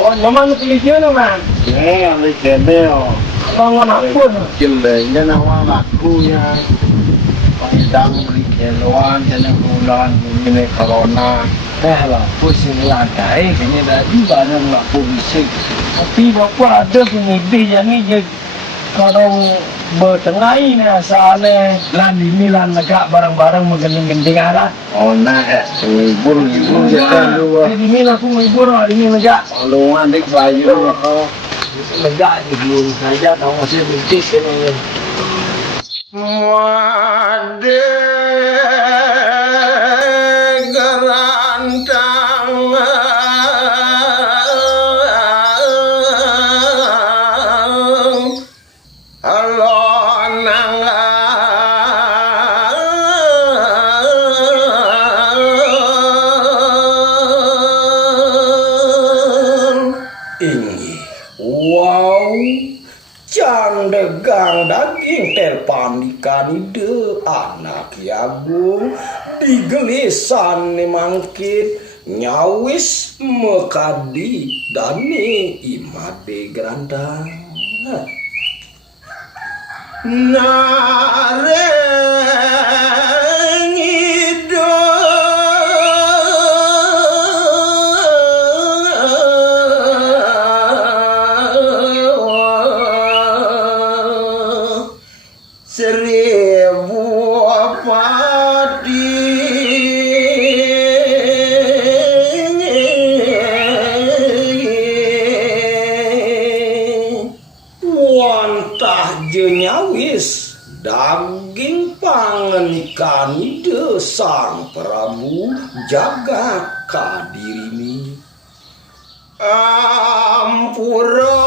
Oh, naman tulisyo naman. May kede o. Mga nakapon. Kilenya na mga kuya. Pangidang rijeluan, yan ang ulan, ini corona. Lah, pusing lantai, kayaknya tadi barang nggak pusing. Tapi bapak ada pemudi yang ini kalau bertengai nih soalnya lan ini lan negak barang-barang menggending-gending arah. Oh nah, ibur kita dua. Ini aku ngibur, ini negak. Luan dik bayu ako. Negak dibulung saja, tahu masih bintik ini. Wade gerantang wow, candegang daging terpanikan ide anak yagung digelisan mangkit nyawis mekadi dani imade gerandang nareng seribu padi wantah jenyawis daging panganikan desang Prabu jagat kadirini ampura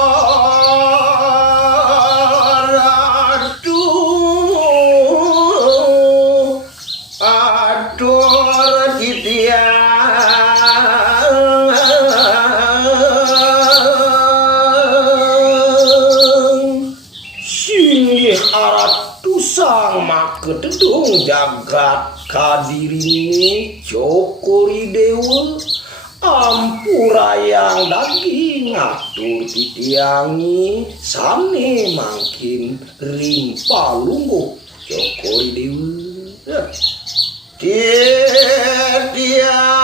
sang makedung jagat kadirini cokori dewa ampura yang daging ngatur titiangi sane makin rimpa lungguh cokori dewa tiang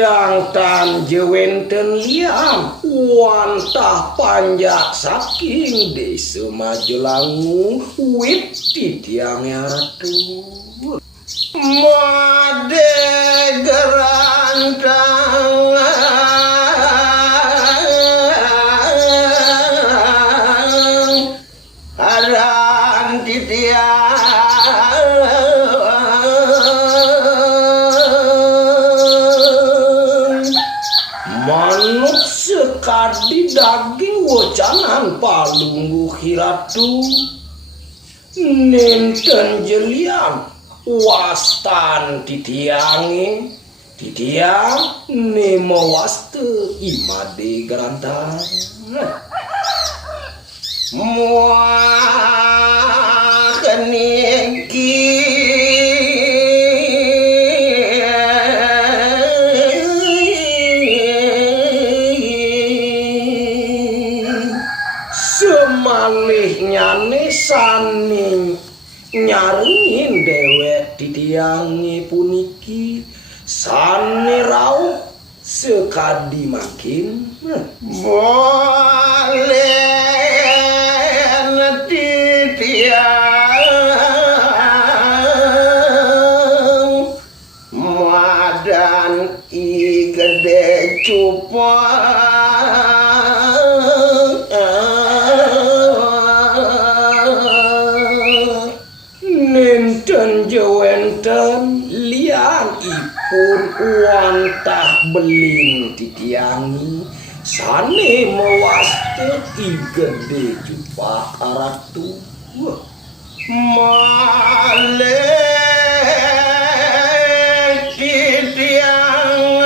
panjang tan jewenten liam wantah panjak saking desa Majelangu wit titiang ratu made gerantang aran titiang manuk sekadi daging wocanan palunggu hiratu nenten jelian wastan titiangi titiang nemo waste imade gerantang muah keningki semalihnya saning nyarengin dewek titiangi puniki sane rauh sekadi makin boleh titiang madan i gede cupang nenten jewenten lian ipun wantah belin titiangi sane mewaste i gede jupa aratu malek titiang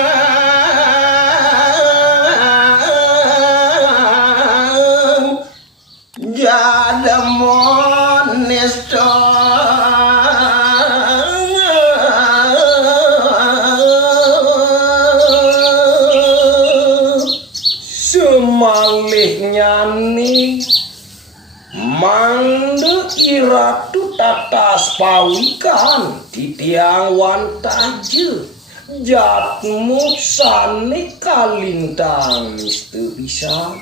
jademon nisto semalih nyani mangde iratu tatas pawikan titiang wantaje jatmu sane kalintang niste bisa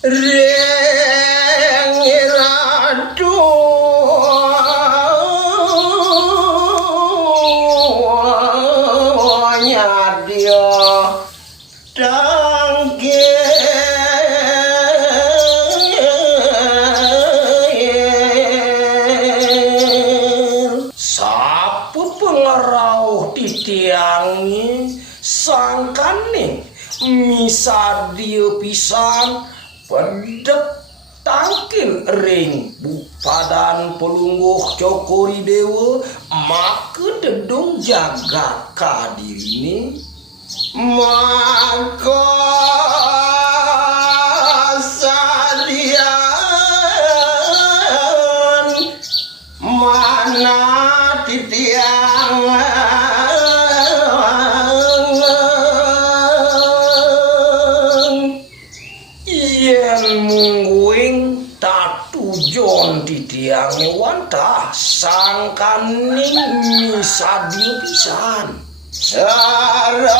reng iratu nyadia tangke pengerau titiangi sangkane misa dia pisan pedek tangkin ring bupadan pelungguh cokori dewa maka dedung jaga kadirine maka sadian mana titiang yen mungguing tatujon titiang wantah sangkaning misadio pisan sareng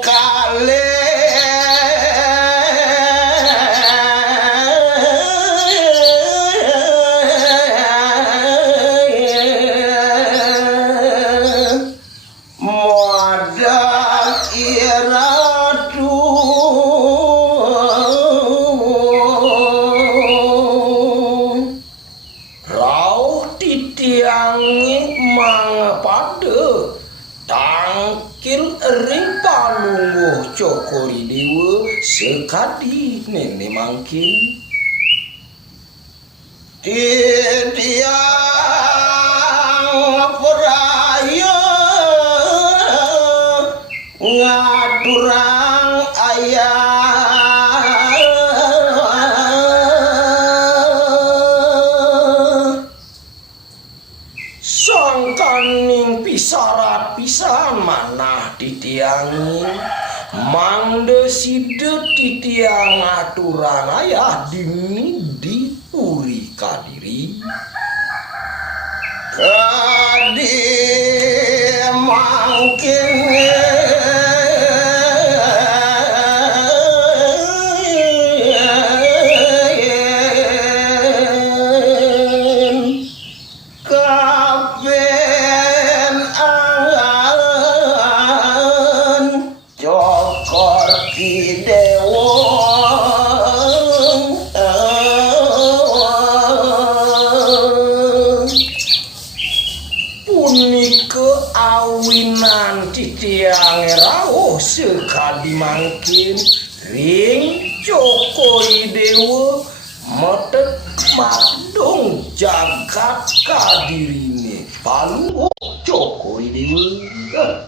kale modak iratu rauh titiangi mangapade tangkil ring palungguh cokori dewa sekadi nene mangkin titiang peraya ngadurang ayah sangkaning pisarat pisan manah titiangi mangde side titiang aturang ayah dini dipuri kadiri kadi mangkin punike awinan titiang rawuh sekali mangkin ring cokori dewa metet madung jagat kadirine palungguh cokori dewa